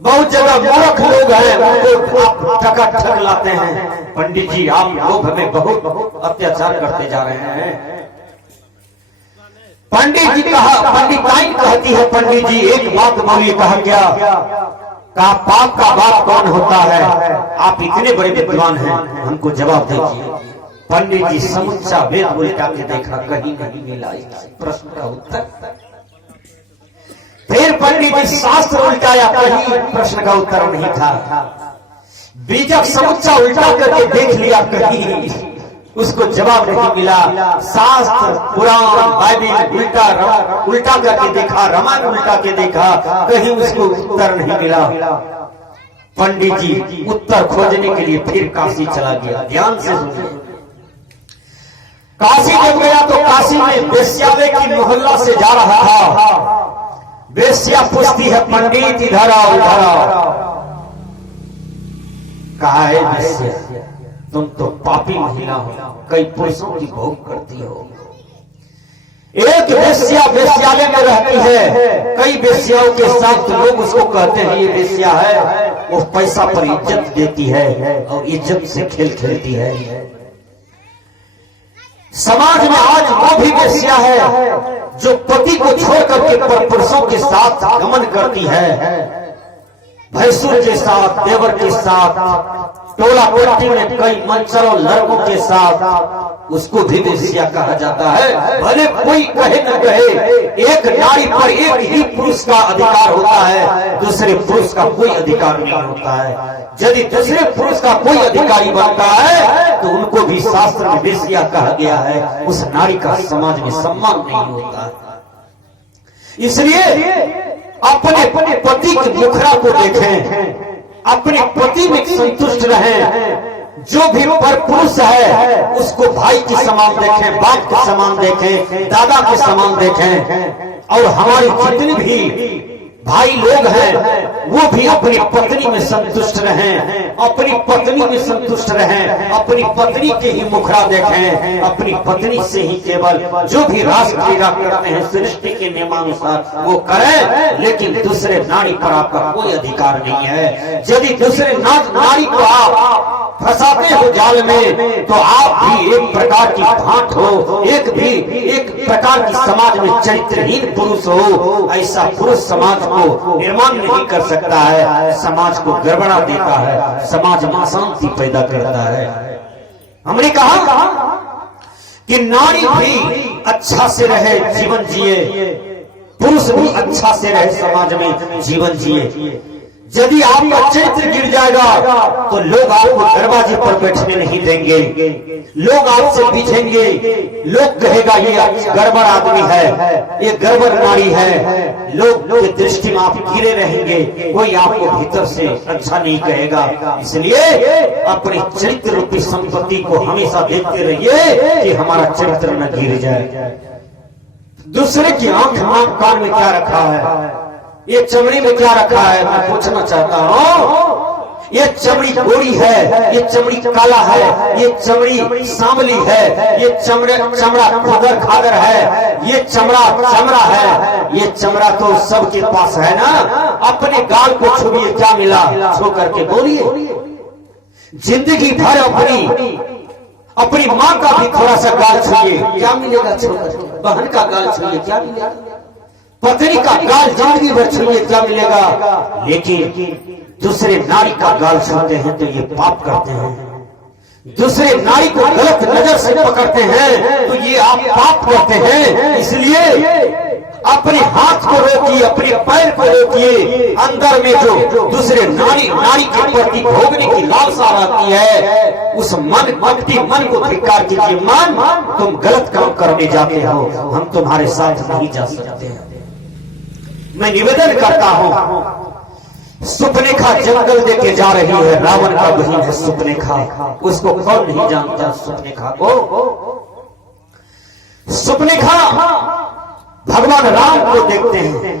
बहुत जगह मूर्ख लोग हैं, उनको आप टका ठग लाते हैं। पंडित जी आप लोग हमें बहुत अत्याचार करते जा रहे हैं। पंडित जी कहा, पंडिताइन कहती है, पंडित जी एक बात बोलिए, कहा क्या? कहा पाप का बाप कौन होता है? आप इतने बड़े विद्वान हैं, हमको जवाब दीजिए। पंडित जी समुच्चा वेद उल्टा के देखा, कहीं नहीं मिला इस प्रश्न का उत्तर। फिर पंडित जी शास्त्र उल्टाया, कहीं प्रश्न का उत्तर नहीं था। बीजक समुच्चा उल्टा करके देख लिया, कहीं उसको जवाब नहीं मिला। शास्त्र पुराण बाइबिल उल्टा करके देखा, रामायण उल्टा के देखा, कहीं उसको उत्तर नहीं मिला। पंडित जी उत्तर खोजने के लिए फिर काशी चला गया। ध्यान से सुनिए, काशी जब गया तो काशी में वेश्यालय की मोहल्ला से जा रहा था। वेश्या पूछती है, पंडित इधर आओ, इधर आओ। कहा है वेश्या, तुम तो पापी महिला हो, कई पुरुषों की भोग करती हो। एक वेश्या वेश्यालय में रहती है, कई वेश्याओं के साथ लोग उसको कहते हैं ये वेश्या है। वो पैसा पर इज्जत देती है और इज्जत से खेल खेलती है। समाज में आज वो भी वेश्या है जो पति को छोड़ करके परपुरुषों के साथ गमन करती है। भैंसुर के साथ, देवर के साथ, टोला पट्टी में कई मनचलों लड़कों के साथ, उसको भी वेश्या कहा जाता है। भले कोई कहे न कहे, एक नारी पर एक ही पुरुष का अधिकार होता है, दूसरे पुरुष का कोई अधिकार नहीं होता है। यदि दूसरे पुरुष का कोई अधिकारी बनता है तो उनको भी शास्त्र में वेश्या कहा गया है। उस नारी का समाज में सम्मान नहीं होता। इसलिए अपने पति की मुखरा को देखें, अपने पति में संतुष्ट रहें। जो भी परपुरुष है उसको भाई के समान देखें, बाप के समान देखें, दादा के समान देखें। और हमारी जितने भी भाई लोग हैं वो भी अपनी पत्नी में संतुष्ट रहें, अपनी पत्नी में संतुष्ट रहें, अपनी पत्नी के ही मुखरा देखें, अपनी पत्नी से ही केवल जो भी रास क्रीड़ा करते हैं सृष्टि के नियमानुसार वो करें। लेकिन दूसरे नारी पर आपका कोई अधिकार नहीं है। यदि दूसरे नारी को आप फंसाते हो जाल में तो आप भी एक प्रकार की भांट हो, एक प्रकार की समाज में चरित्रहीन पुरुष हो। ऐसा पुरुष समाज को निर्माण नहीं कर सकता है, समाज को गड़बड़ा देता है, समाज में अशांति पैदा करता है। हमने कहा कि नारी भी अच्छा से रहे, जीवन जिए, पुरुष भी अच्छा से रहे, समाज में जीवन जिए। यदि आपका चरित्र गिर जाएगा तो लोग आपको दरवाजे पर बैठने नहीं देंगे, लोग आपसे पीछेंगे, लोग कहेगा ये गड़बड़ आदमी है, ये गड़बड़ नारी है। लोग की दृष्टि में आप गिरे रहेंगे, कोई आपको भीतर से अच्छा नहीं कहेगा। इसलिए अपने चरित्र रूपी संपत्ति को हमेशा देखते रहिए कि हमारा चरित्र न गिर जाए। दूसरे की आंख नाक कान में क्या रखा है, ये चमड़ी में क्या रखा है, मैं पूछना चाहता हूँ। ये चमड़ी गोरी है, ये चमड़ी काला है, ये चमड़ी सांवली है, ये चमड़ा खुदर खादर है, ये चमड़ा है। ये चमड़ा तो सबके पास है ना। अपने गाल को छुइए, क्या मिला, छू करके बोलिए। जिंदगी भर अपनी माँ का भी थोड़ा सा गाल छुइए, क्या मिलेगा, छूकर। बहन का गाल छुइए, क्या मिलेगा। पत्नी का गाल जिंदगी भर छुइए, क्या मिलेगा। लेकिन दूसरे नारी का गाल छूते हैं तो ये पाप करते हैं। दूसरे नारी को गलत नजर से पकड़ते हैं तो ये आप पाप करते हैं। इसलिए अपने हाथ को रोकिए, अपने पैर को रोकिए। अंदर में जो दूसरे नारी के प्रति भोगने की लालसा रहती है, उस मन को धिक्कार कीजिए। मन, तुम गलत काम करने जाते हो, हम तुम्हारे साथ नहीं जा सकते हैं। मैं निवेदन करता हूं, सुपनेखा जंगल देके जा रही है, रावण का बहन है सुपनेखा। उसको कौन नहीं जानता सुपनेखा को। सुपनेखा भगवान राम को देखते हैं,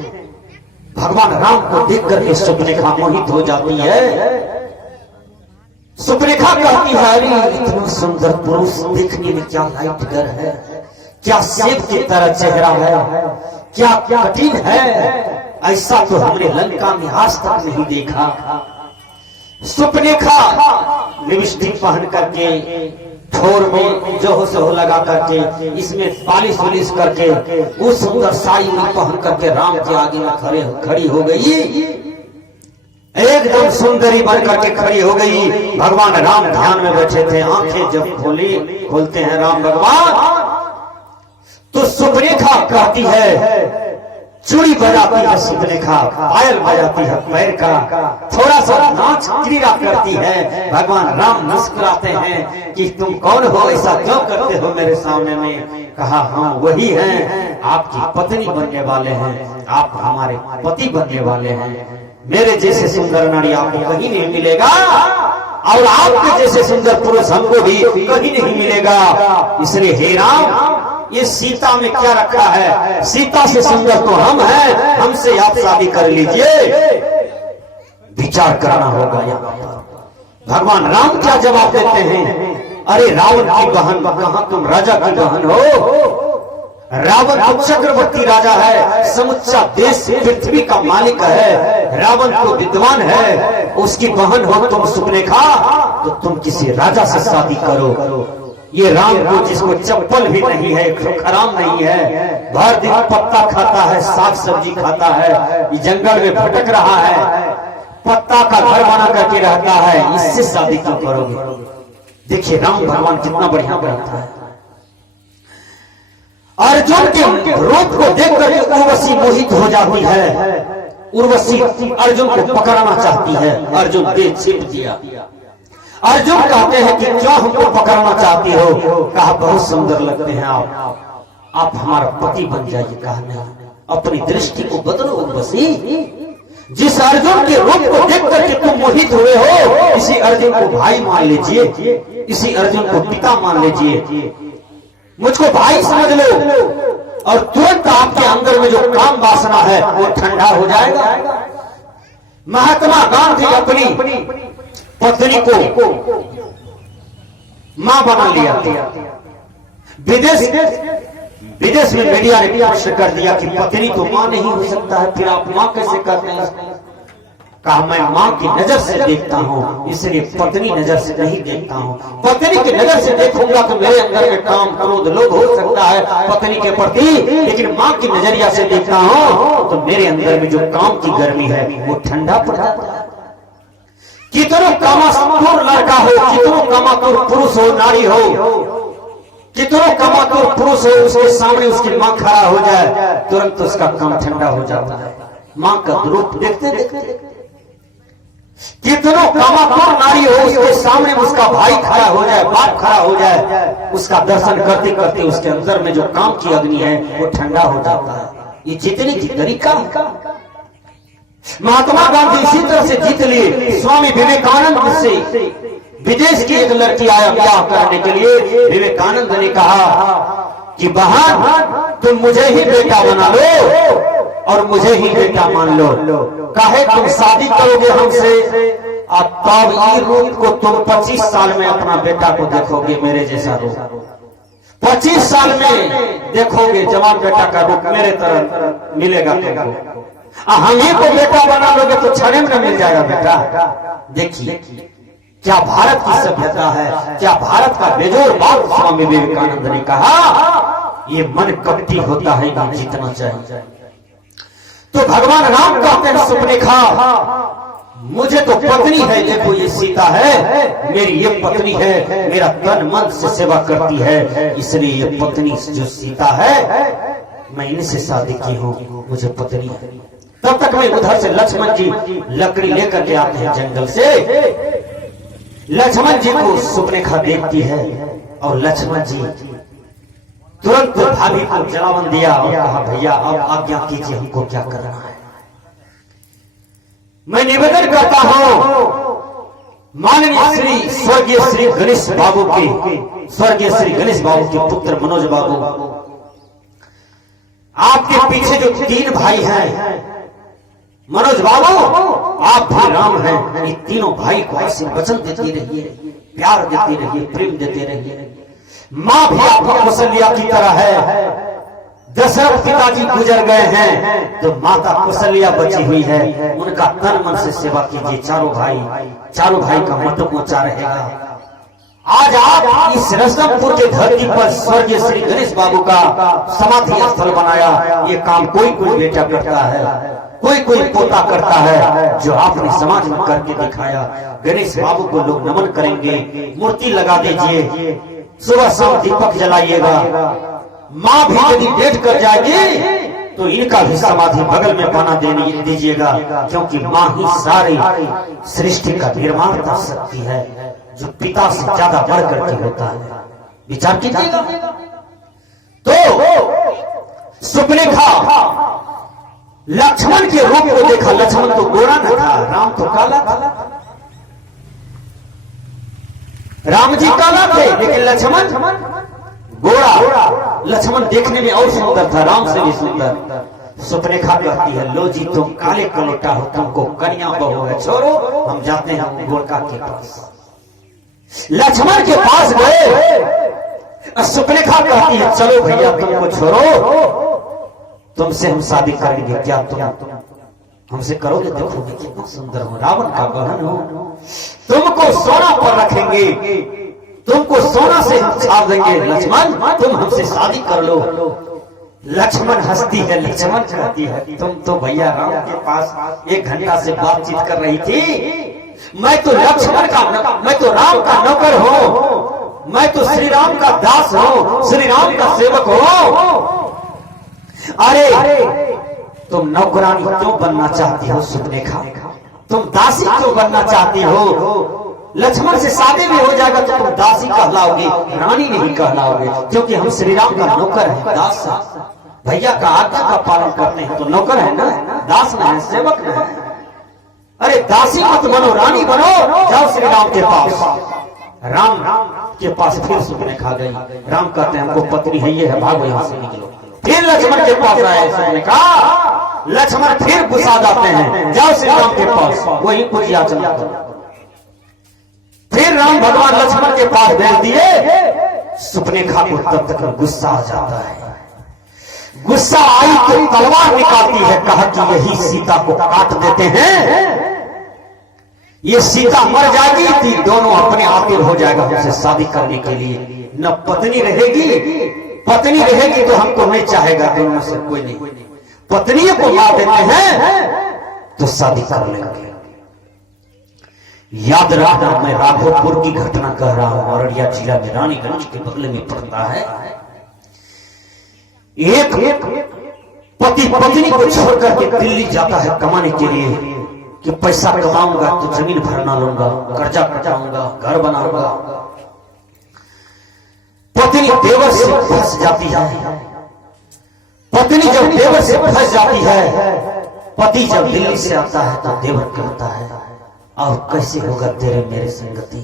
भगवान राम को देख करके सुपनेखा मोहित हो जाती है। सुपनेखा कहती है, अरे इतना सुंदर पुरुष, देखने में क्या लाइटगर है, क्या सेब की तरह चेहरा है, क्या कठिन है। ऐसा तो हमने लंका में आज तक नहीं देखा। सुपनेखा लिपस्टिक पहन करके, ठोर में जो हो लगा करके, इसमें पालिश वालिश करके, उस सुंदर साड़ी में पहन करके राम के आगे में खड़ी हो गई, एकदम सुंदरी बन करके खड़ी हो गई। भगवान राम ध्यान में बैठे थे। आंखें जब खोलते हैं राम भगवान, तो सुपनेखा कहती है, चूड़ी बजाती है सुपनेखा, पायल बजाती है पैर का, थोड़ा सा नाच क्रीड़ा करती है। भगवान राम मुस्कुराते हैं कि तुम कौन हो, ऐसा क्यों करते हो मेरे सामने में। कहा हम वही हैं, आपकी पत्नी बनने वाले हैं, आप हमारे पति बनने वाले हैं। मेरे जैसे सुंदर नारी आपको कहीं नहीं मिलेगा, और आपके जैसे सुंदर पुरुष हमको भी कहीं नहीं मिलेगा। इसलिए हे राम, ये सीता में क्या रखा है, सीता से सुंदर तो हम हैं, हमसे आप शादी कर लीजिए। विचार करना होगा यहाँ। भगवान राम क्या जवाब देते हैं, अरे रावण की बहन, कहां तुम राजा की बहन हो। रावण तो चक्रवर्ती राजा है, समुच्चा देश पृथ्वी का मालिक है। रावण तो विद्वान है, उसकी बहन हो तुम सुपनेखा, तो तुम किसी राजा से शादी करो। ये राम को, जिसको चप्पल भी नहीं है, खराम नहीं है, भर दिन पत्ता खाता है, साग सब्जी खाता है, ये जंगल में भटक रहा है, पत्ता का घर बना करके रहता है, इससे शादी क्यों करोगे। देखिए राम भगवान कितना बढ़िया बनाता है। अर्जुन के रूप को देख कर उर्वशी मोहित हो जाती है। उर्वशी अर्जुन को पकड़ना चाहती है, अर्जुन दे छिप दिया। अर्जुन कहते हैं कि क्यों हमको पकड़ना चाहती हो। कहा बहुत सुंदर लगते हैं आप हमारा पति बन जाइए। कहा नहीं, अपनी दृष्टि को बदलो उर्वशी। जिस अर्जुन के रूप को देख करके तुम मोहित हुए हो, इसी अर्जुन को भाई मान लीजिए, इसी अर्जुन को पिता मान लीजिए, मुझको भाई समझ लो, और तुरंत आपके अंदर में जो काम वासना है वो ठंडा हो जाएगा। महात्मा गांधी अपनी पत्नी को मां बना लिया। विदेश में मीडिया ने प्रश्न कर दिया कि पत्नी तो मां नहीं हो सकता है, फिर आप मां कैसे करते हैं। कहा मैं मां की नजर से देखता हूं, इसलिए पत्नी नजर से नहीं देखता हूं। पत्नी की नजर से देखूंगा तो मेरे अंदर में काम क्रोध लोभ हो सकता है पत्नी के प्रति, लेकिन मां की नजरिया से देखता हूं तो मेरे अंदर में जो काम की गर्मी है वो ठंडा पड़ जाता है। कितनों कामातुर लड़का हो, कितनों कामातुर पुरुष हो, नारी हो, कितनों कामातुर पुरुष हो, उसके सामने उसकी मां खड़ा हो जाए, तुरंत उसका काम ठंडा हो जाता है। मां का रूप देखते देखते कितनों कामातुर नारी हो, उसके सामने उसका भाई खड़ा हो जाए, बाप खड़ा हो जाए, उसका दर्शन करते करते उसके अंदर में जो काम की अग्नि है वो ठंडा हो जाता है। ये जीतने की तरीका महात्मा गांधी इसी तरह से जीत लिए। स्वामी विवेकानंद से विदेश की एक लड़की आया ब्याह करने के लिए। विवेकानंद ने कहा कि बहन तुम मुझे ही बेटा बना लो और मुझे ही बेटा मान लो। काहे तुम शादी करोगे हमसे, तब ये रूप को तुम 25 साल में अपना बेटा को देखोगे, मेरे जैसा रूप 25 साल में देखोगे, जवान बेटा का रूप मेरे तरह मिलेगा तुमको। हम ही को बेटा बना लोगे तो क्षण में मिल जाएगा बेटा। देखिए क्या भारत की सभ्यता है, क्या भारत का बेजोड़ बात स्वामी विवेकानंद ने कहा। ये मन कपटी होता है, ना जीतना चाहिए। तो भगवान राम कहते हैं सुपनेखा मुझे तो पत्नी है, देखो ये सीता है, मेरी ये पत्नी है, मेरा तन मन से सेवा करती है, इसलिए ये पत्नी जो सीता है मैं इनसे शादी की हूँ, मुझे पत्नी है। तब तक में उधर से लक्ष्मण जी लकड़ी लेकर के आते हैं जंगल से। लक्ष्मण जी को सुपनेखा देखती है और लक्ष्मण जी तुरंत भाभी को जलावन दिया और कहा भैया अब आज्ञा कीजिए, हमको क्या करना है। मैं निवेदन करता हूं माननीय श्री स्वर्गीय श्री गणेश बाबू के, स्वर्गीय श्री गणेश बाबू के पुत्र मनोज बाबू, आपके पीछे जो 3 भाई हैं, मनोज बाबू आप भी राम हैं, ये तीनों भाई को ऐसे वचन देते रहिए, प्यार देते रहिए, प्रेम देते रहिए। मां भी आपकी कौशल्या की तरह है, दशरथ पिताजी गुजर गए हैं तो माता कौशल्या बची हुई है, उनका तन मन से सेवा कीजिए। चारों भाई का मत ऊंचा रहेगा। आज आप इस रसमपुर के धरती पर स्वर्गीय श्री गणेश बाबू का समाधि स्थल बनाया। ये काम कोई बेटा करता है, कोई पोता करता है, जो आपने समाज में करके दिखाया। गणेश बाबू को लोग नमन करेंगे, मूर्ति लगा दीजिए, सुबह शाम दीपक जलाइएगा। माँ भी यदि डेट कर जाएगी तो इनका भी समाधि बगल में बना देने दीजिएगा, क्योंकि माँ ही सारी सृष्टि का निर्माण कर सकती है, जो पिता से ज्यादा बढ़ करके होता है। विचार कीजिएगा। तो सुपनेखा लक्ष्मण के रूप को देखा। लक्ष्मण तो गोरा न था, राम तो काला था। राम जी काला थे लेकिन लक्ष्मण गोरा। लक्ष्मण देखने में और सुंदर था, राम से भी सुंदर। सुपनेखा कहती है, लो जी तुम काले कलोटा हो, तुमको कन्या बहू है, छोड़ो हम जाते हैं गोरखा के पास। लक्ष्मण के पास गए। सुपनेखा कहती है, चलो भैया तुमको छोड़ो, तुमसे हम शादी करेंगे, क्या तुम हमसे करोगे? देखो मैं कितना सुंदर हूँ, रावण का बहन हो, तुमको सोना पर रखेंगे, तुमको सोना से हम छाप देंगे। लक्ष्मण तुम हमसे शादी कर लो। लक्ष्मण हंसती है। लक्ष्मण कहती है, तुम तो भैया राम के पास 1 घंटा से बातचीत कर रही थी। मैं तो लक्ष्मण का मैं तो राम का नौकर हूँ, मैं तो श्री राम का दास हूँ, श्री राम का सेवक हूँ। अरे तुम नौकरानी क्यों बनना चाहती हो सुपनेखा? तुम दासी क्यों बनना चाहती हो? लक्ष्मण से शादी भी हो जाएगा तो तुम दासी कहलाओगे, रानी नहीं कहलाओगे, क्योंकि हम श्री राम का नौकर हैं, दास। भैया का आज्ञा का पालन करते हैं तो नौकर है ना, दास नहीं है, सेवक है। अरे दासी मत बनो, रानी बनो, जाओ श्री राम के पास। राम के पास फिर सुपनेखा गई। राम कहते हैं हमको पत्नी है, ये है, भागो यहाँ से निकलो। फिर लक्ष्मण के पास आए। सुपनेखा लक्ष्मण फिर गुस्सा जाते हैं, जाओ श्री राम के पास, वही कुछ याचना करो। फिर राम भगवान लक्ष्मण के पास भेज दिए। सुपनेखा को तब तक गुस्सा आ जाता है। गुस्सा आई तो तलवार निकालती है, कहा कि यही सीता को काट देते हैं, ये सीता मर जाएगी तो दोनों अपने आप हो जाएगा हमसे शादी करने के लिए। न पत्नी रहेगी तो हमको नहीं चाहेगा, दोनों से कोई नहीं। पत्नी को मार देते हैं तो शादी कर लेंगे। याद रखना, मैं राघोपुर की घटना कह रहा हूं, अररिया जिला में रानीगंज के बगल में पड़ता है। एक पति पत्नी को छोड़ करके दिल्ली जाता है कमाने के लिए, कि पैसा कमाऊंगा तो जमीन भरना लूंगा, कर्जा कटाऊंगा, घर बनाऊंगा। पत्नी देवर से फंस जाती है। पत्नी जब देवर से फंस जाती है, पति जब दिल्ली से आता है तो देवर कहता है, और कैसे होगा तेरे मेरे संगति?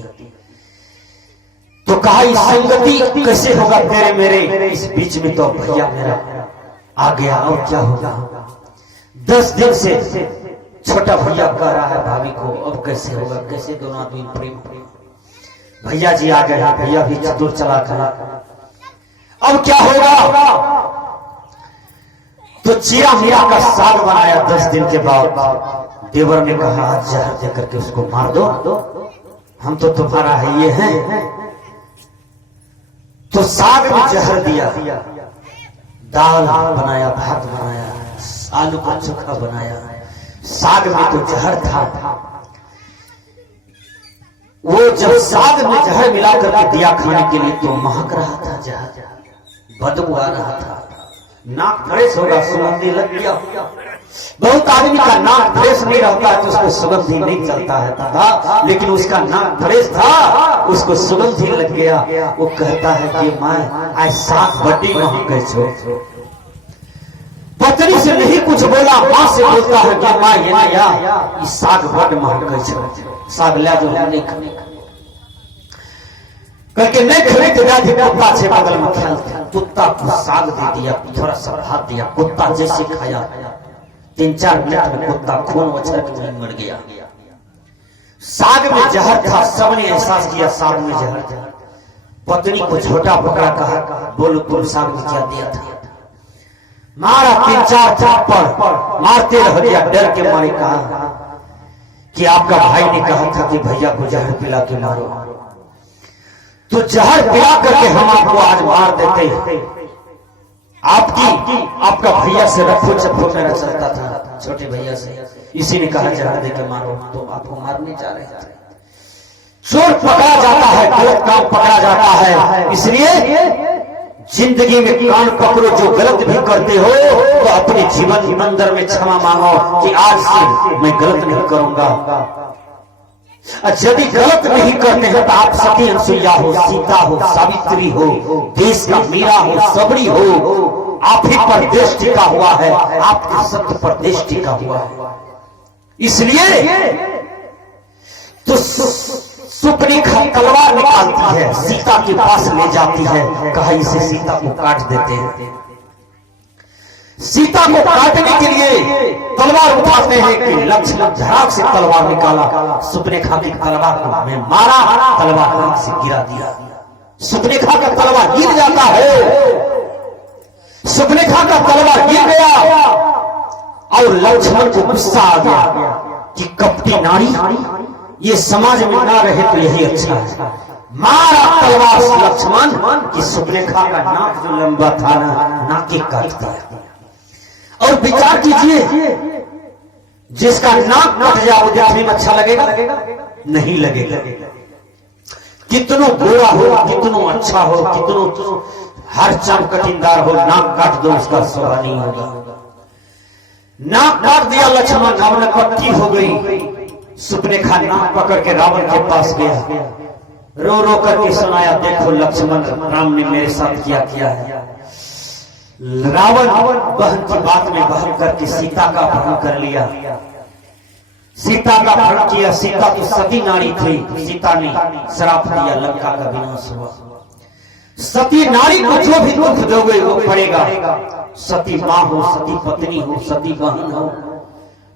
तो कहा इस संगति कैसे होगा तेरे मेरे? इस बीच में तो भैया मेरा आ गया, और क्या होगा? 10 दिन से छोटा भैया कह रहा है भाभी को, अब कैसे होगा, कैसे दोनों आदमी प्रेम? भैया जी आ गए, भैया भी चतुर चला खड़ा, अब क्या होगा? तो चीरा मीरा का साग बनाया। 10 दिन के बाद देवर ने कहा आज जहर दे करके उसको मार दो, हम तो तुम्हारा है ये है। तो साग में जहर दिया, दाल बनाया, भात बनाया, आलू का चोखा बनाया। साग में तो जहर था। वो जब साग में जहर मिला करके दिया खाने के लिए तो महक रहा था जहर, बदबू आ रहा था। नाक फ्रेश होगा, सुगंधी लग गया। बहुत आदमी का नाक फ्रेश नहीं रहता है तो उसको सुगंधी नहीं चलता है था, लेकिन उसका नाक फ्रेश था, उसको सुगंधी लग गया। वो कहता है कि मैं आज साग बड़ी महक छो। पत्नी से नहीं कुछ बोला, माँ से बोलता है कि माँ ये नया इस साग बड़ महक छो, साग ला जो नहीं करके नहीं खरीद जाती। कुत्ता से बगल में खेलते, कुत्ता को साग दे दिया, थोड़ा सा भात दिया, कुत्ता जैसे खाया 3-4 मिनट में कुत्ता खून उछल के मर गया। साग में जहर था, सबने एहसास किया साग में जहर था। पत्नी को छोटा बकरा कहा, बोलो तुम साग में क्या दिया था? मारा 3-4 थप्पड़, मारते रह गया। डर के मारे कहा कि आपका भाई ने कहा था कि भैया को जहर पिला के मारो, तो जहर पिला करके हम आपको आज मार देते। आपका भैया से रफू चप्पू मेरा चलता था, छोटे भैया से, इसी ने कहा जहर देकर मारो, तो आपको मारने जा रहे थे। चोर पकड़ा जाता है, गलत काम पकड़ा जाता है। इसलिए जिंदगी में कान पकड़ो, जो गलत भी करते हो तो अपने जीवन मंदिर में क्षमा मांगो कि आज से मैं गलत नहीं करूंगा। यदि गलत नहीं करते हैं तो आप सती अनसुईया हो, सीता हो, सावित्री हो, देश का मीरा हो, सबरी हो, आप ही पर देश टिका हुआ है, आपके सत्य पर देश टिका हुआ है। इसलिए तो सुपनेखा तलवार निकालती है, सीता के पास ले जाती है, कहा इसे सीता को काट देते हैं। सीता को काटने के लिए तलवार उठाते हैं कि लक्ष्मण झराक से तलवार निकाला, सुपनेखा की तलवार को मैं मारा, तलवार हाथ से गिरा दिया। सुपनेखा का तलवार गिर जाता है, सुपनेखा का तलवार गिर गया और लक्ष्मण को गुस्सा आ गया कि कपटी नारी ये समाज में ना रहे तो यही अच्छा है। मारा तलवार से लक्ष्मण कि सुपनेखा का नाक जो लंबा था ना, नाके काट दिया। और विचार कीजिए, जिसका नाक कट जाए वो देखने में अच्छा लगेगा? नहीं लगेगा। कितनो गोरा हो, कितनो अच्छा हो, कितनो हर चम कठिनदार हो, नाक काट दो उसका स्वभाव नहीं होगा। नाक काट दिया लक्ष्मण, अब नकट्टी हो गई। सुपनेखा नाक पकड़ के रावण के पास गया, रो रो करके सुनाया, देखो लक्ष्मण, राम ने मेरे साथ क्या है। रावण बहन की बात में बहन करके सीता का अपहरण कर लिया, सीता का अपहरण किया। सीता तो सती नारी थी, सीता ने श्राप दिया, लंका का विनाश हुआ। सती नारी को जो भी दुख दोगे वो पड़ेगा, सती माँ हो, सती पत्नी हो, सती बहन हो।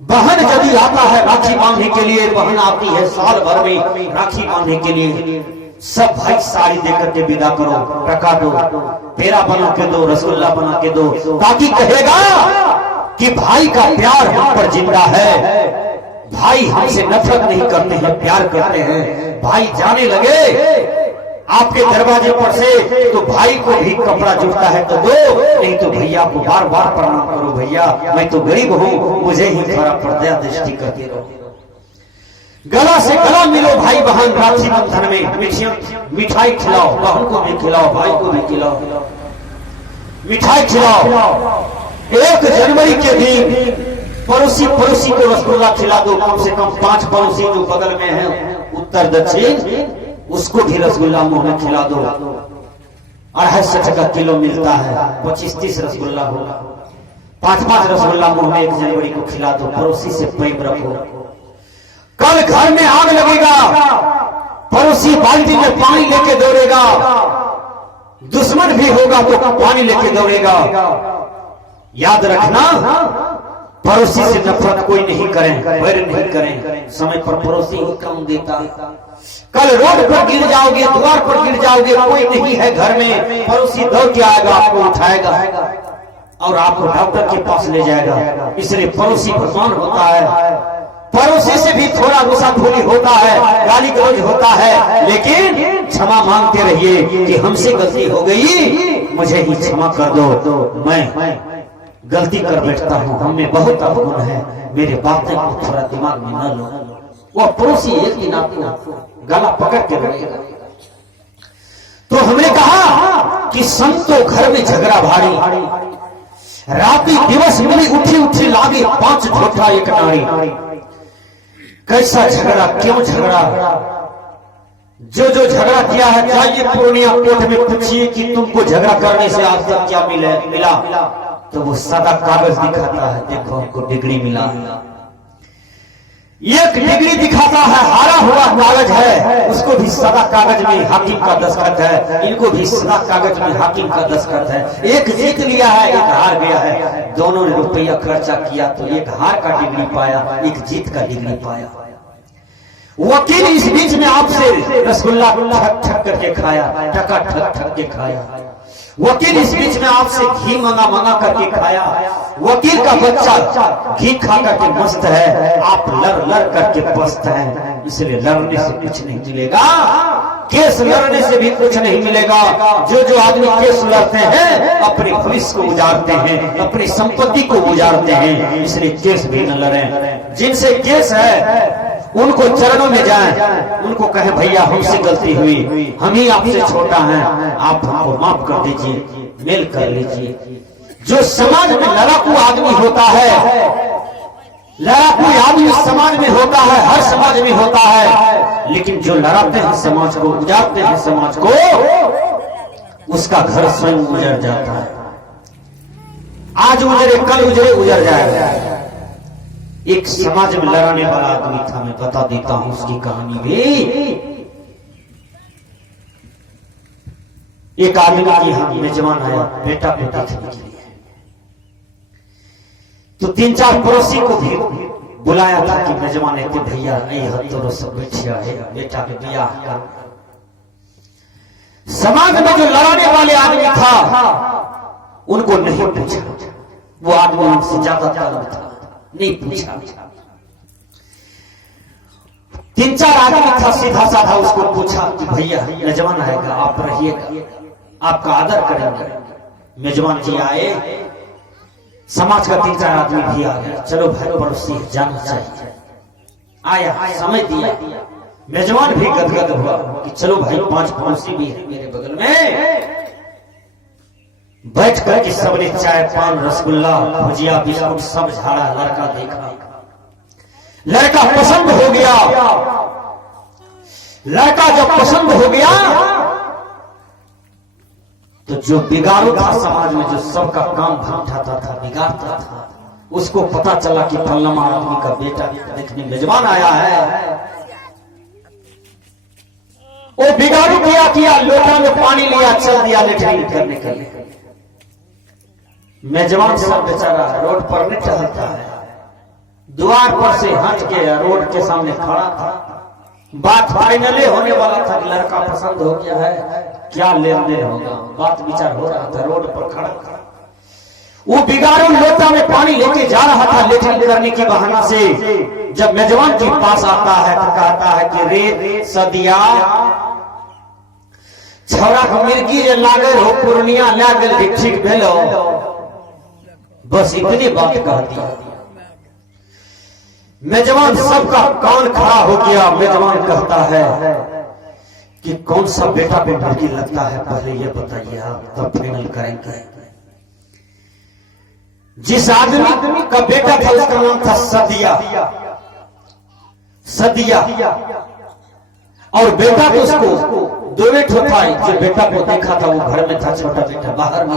बहन यदि आता है राखी बांधने के लिए, बहन आती है साल भर में राखी बांधने के लिए, सब भाई साड़ी देकर के विदा करो, टका दो, पेड़ा बना के दो, रसगुल्ला बना के दो, ताकि कहेगा कि भाई का प्यार हम पर जिंदा है, भाई हमसे नफरत नहीं करते हैं, प्यार करते हैं। भाई जाने लगे आपके दरवाजे पर से तो भाई को भी कपड़ा जुटता है तो दो, नहीं तो भैया को बार बार प्रणाम करो, भैया मैं तो गरीब हूँ, मुझे ही थोड़ा पर्दा दृष्टि करते रहो। गला से गला मिलो भाई बहन, राखी बंधन में मिठाई खिलाओ, बहन को भी खिलाओ, भाई को भी खिलाओ, मिठाई खिलाओ। 1 जनवरी के दिन पड़ोसी को रसगुल्ला खिला दो, कम से कम 5 पड़ोसी जो बगल में है उत्तर दक्षिण, उसको भी रसगुल्ला मुंह में खिला दो। 250 टका किलो मिलता है, 25-30 रसगुल्ला होगा, 5-5 रसगुल्ला मुंह में 1 जनवरी को खिला दो। पड़ोसी से प्रेम रखो। कल घर में आग लगेगा, पड़ोसी बाल्टी में पानी लेके दौड़ेगा, दुश्मन भी होगा तो पानी लेके दौड़ेगा। याद रखना, पड़ोसी से नफरत कोई नहीं करें, वैर नहीं करें, समय पर पड़ोसी ही काम देता है। कल रोड पर गिर जाओगे, द्वार पर गिर जाओगे, कोई नहीं है घर में, पड़ोसी दौड़ के आएगा, आपको उठाएगा और आपको डॉक्टर के पास ले जाएगा। इसलिए पड़ोसी भगवान होता है। पड़ोसी से भी थोड़ा गुस्साखोरी होता है, गाली गलौज होता है, लेकिन क्षमा मांगते रहिए कि हमसे गलती हो गई, मुझे ही क्षमा कर दो, मैं गलती कर बैठता हूँ, हमें बहुत अवगुण है, मेरे बातें को थोड़ा दिमाग में न लो। वो पड़ोसी एक दिन आपको गला पकड़ के रहेगा। तो हमने कहा कि संतो घर में झगड़ा भारी, राती दिवस मिली उठी लागे 5 झोटा 1 नारी। कैसा झगड़ा, क्यों झगड़ा? जो झगड़ा किया है, जाइए पूर्णिया कोर्ट में पूछिए कि तुमको झगड़ा करने से आज तक क्या मिला, तो वो सादा कागज दिखाता है, देखो हमको डिग्री मिला। 1 डिग्री दिखाता है, हारा हुआ कागज है, उसको भी सादा कागज में हाकिम का दस्तखत है, इनको भी सादा कागज में हाकिम का दस्तखत है। एक जीत लिया है, एक हार गया है, दोनों ने रुपया खर्चा किया तो एक हार का डिग्री पाया, एक जीत का डिग्री पाया। वकील इस बीच में आपसे रसगुल्ला ठक ठक करके खाया, टका ठक ठक के खाया। वकील इस बीच में आपसे घी मंगा करके खाया। वकील का बच्चा घी खा करके मस्त है, आप लड़ करके पस्त हैं। इसलिए लड़ने से कुछ नहीं मिलेगा, केस लड़ने से भी कुछ नहीं मिलेगा। जो आदमी केस लड़ते हैं अपने भविष्य को उजाड़ते हैं, अपनी संपत्ति को उजाड़ते हैं। इसलिए केस भी न लड़ें। जिनसे केस है उनको चरणों में जाएं, उनको कहें भैया हमसे गलती हुई, हम ही आपसे छोटा हैं, आप हमको माफ कर दीजिए, मेल कर लीजिए। जो समाज में लड़ाकू आदमी होता है, लड़ाकू आदमी समाज में होता है, हर समाज में होता है, लेकिन जो लड़ाते हैं समाज को, उजाड़ते हैं समाज को, उसका घर स्वयं उजड़ जाता है। आज उजड़े कल उजड़े उजड़ जाएगा। एक समाज में लड़ाने वाला आदमी था, मैं बता देता हूं उसकी कहानी भी। एक आदमी की यहाँ मेजबान आया बेटा को देखने के लिए, तो 3-4 पड़ोसी को भी बुलाया था कि मेजबान है कि भैया तो सब बैठिया है, बेटा के बियाह का। समाज में जो लड़ाने वाले आदमी था उनको नहीं पूछा, वो आदमी उनसे ज्यादा तालब था, नहीं पूछा। 3-4 आदमी था सीधा साधा, उसको पूछा कि भैया मेजबान आएगा, आप रहिएगा, आपका आदर करेंगे। मेजबान जी आए, समाज का 3-4 आदमी भी आ गया, चलो भाई पड़ोसी जाना चाहिए। आया, समय दिया, मेजबान भी गदगद हुआ कि चलो भाई 5 पड़ोसी भी है मेरे बगल में। बैठ कर के सबने चाय पान रसगुल्ला भुजिया बिस्कुट सब झाड़ा। लड़का देखा, लड़का पसंद हो गया। लड़का जब पसंद हो गया तो जो बिगाड़ू था समाज में, जो सबका काम उठाता था, बिगाड़ता था, उसको पता चला कि फलाना आदमी का बेटा देखने मेजबान आया है। वो बिगाड़ू किया लोटा में पानी लिया, चल दिया लेटरिन करने के लिए। मेजबान सब बेचारा रोड पर नहीं टहलता है, द्वार पर से हट के रोड के सामने खड़ा था। बात फाइनली होने वाला था कि लड़का पसंद हो गया है, क्या लेन देन होगा, बात विचार हो रहा था। रोड पर खड़ा वो बिगाड़ू लोटा में पानी लेके जा रहा था लेटरिन करने की बहाना से। जब मेजबान के पास आता है तो कहता है कि रे सदिया छौड़ा को मिर्गी जे लागे हो पूर्णिया लागल ठीक भेलो, बस इतनी बात कह दी। मेजबान सबका कान खड़ा हो गया। मेजबान कहता है कि कौन सा बेटा पे मिर्गी लगता है, पहले ये बताइए आप, तब फाइनल करेंगे। जिस आदमी का बेटा था उसका नाम था सदिया, सदिया, और बेटा तो उसको 2 बेटा था। जो बेटा को देखा था वो घर में था, छोटा बेटा बाहर में